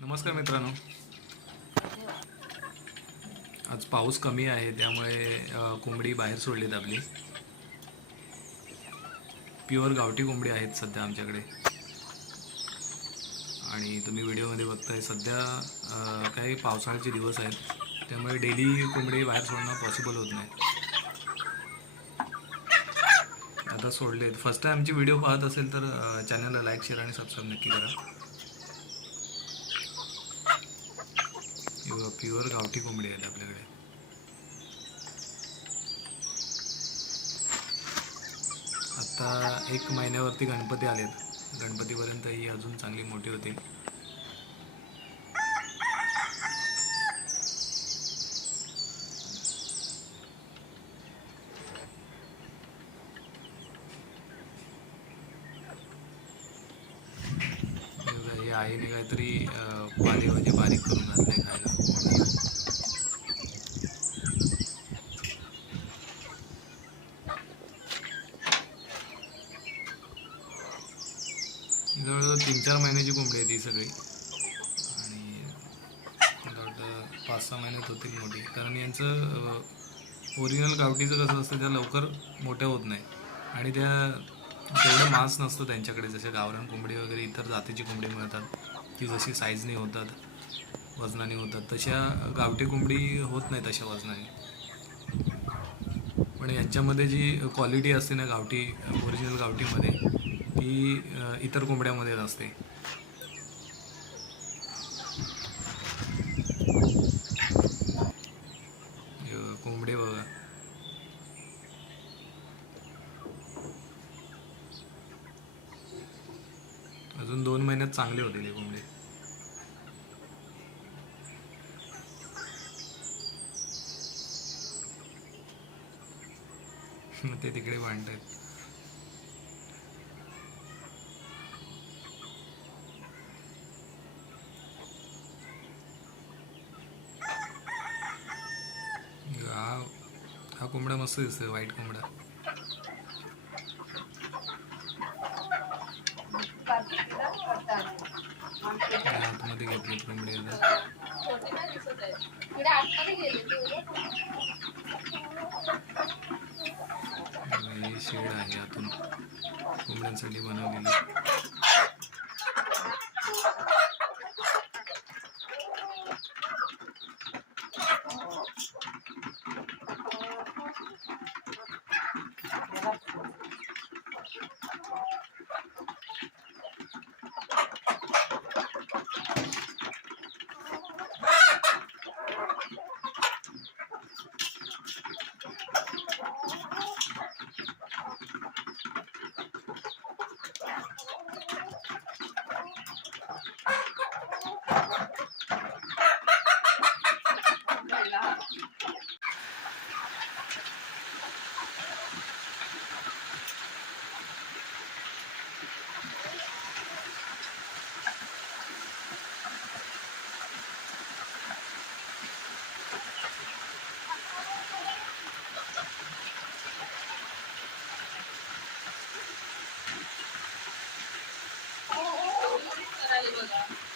नमस्कार मित्रांनो. आज पाऊस कमी आहे त्यामुळे कोंबडी बाहेर सोडलीत आपली. प्युअर गावठी कोंबडी आहेत सध्या आमच्याकडे. आणि तुम्ही व्हिडिओमध्ये बघताय सध्या काही पावसाळ्याचे दिवस आहेत त्यामुळे डेली कोंबडी बाहेर सोडणं पॉसिबल होत नाही. आता सोडलेत. फर्स्ट टाइम आमची व्हिडिओ पाहत असेल तर चॅनलला लाईक शेअर आणि सबस्क्राईब नक्की करा. प्युअर गावठी कोंबडी आहेत आपल्याकडे. आता एक महिन्यावरती गणपती आलेत. गणपतीपर्यंत ही अजून चांगली मोठी होती हे आईने काहीतरी पाणी पालेभाजी म्हणजे बारीक करून घातले खायला. जवळजवळ तीन चार महिन्याची कोंबडी आहे ती सगळी. आणि जवळजवळ पाच सहा महिन्यात होतील मोठी. कारण यांचं ओरिजिनल गावठीचं कसं असतं त्या लवकर मोठ्या होत नाही. आणि त्या तेवढं मांस नसतो त्यांच्याकडे. जसे गावरान कोंबडी वगैरे इतर जातीची कोंबडी मिळतात ती जशी साईजने होतात वजनाने होतात तशा गावठी कोंबडी होत नाही तशा वजनाने. पण यांच्यामध्ये जी क्वालिटी असते ना गावठी ओरिजिनल गावठीमध्ये ती इतर कोंबड्यामध्ये असते. कोंबडी कोंबडे बघा. अजून दोन महिन्यात चांगले होतील हे कोंबडे. ते तिकडे मांडतायत हा हा कोंबडा मस्त दिसतोय व्हाईट कोंबडा या आतमध्ये घेतली कोंबडी आता हे शेड आहे आतून कोंबड्यांसाठी बनवलेली. Thank.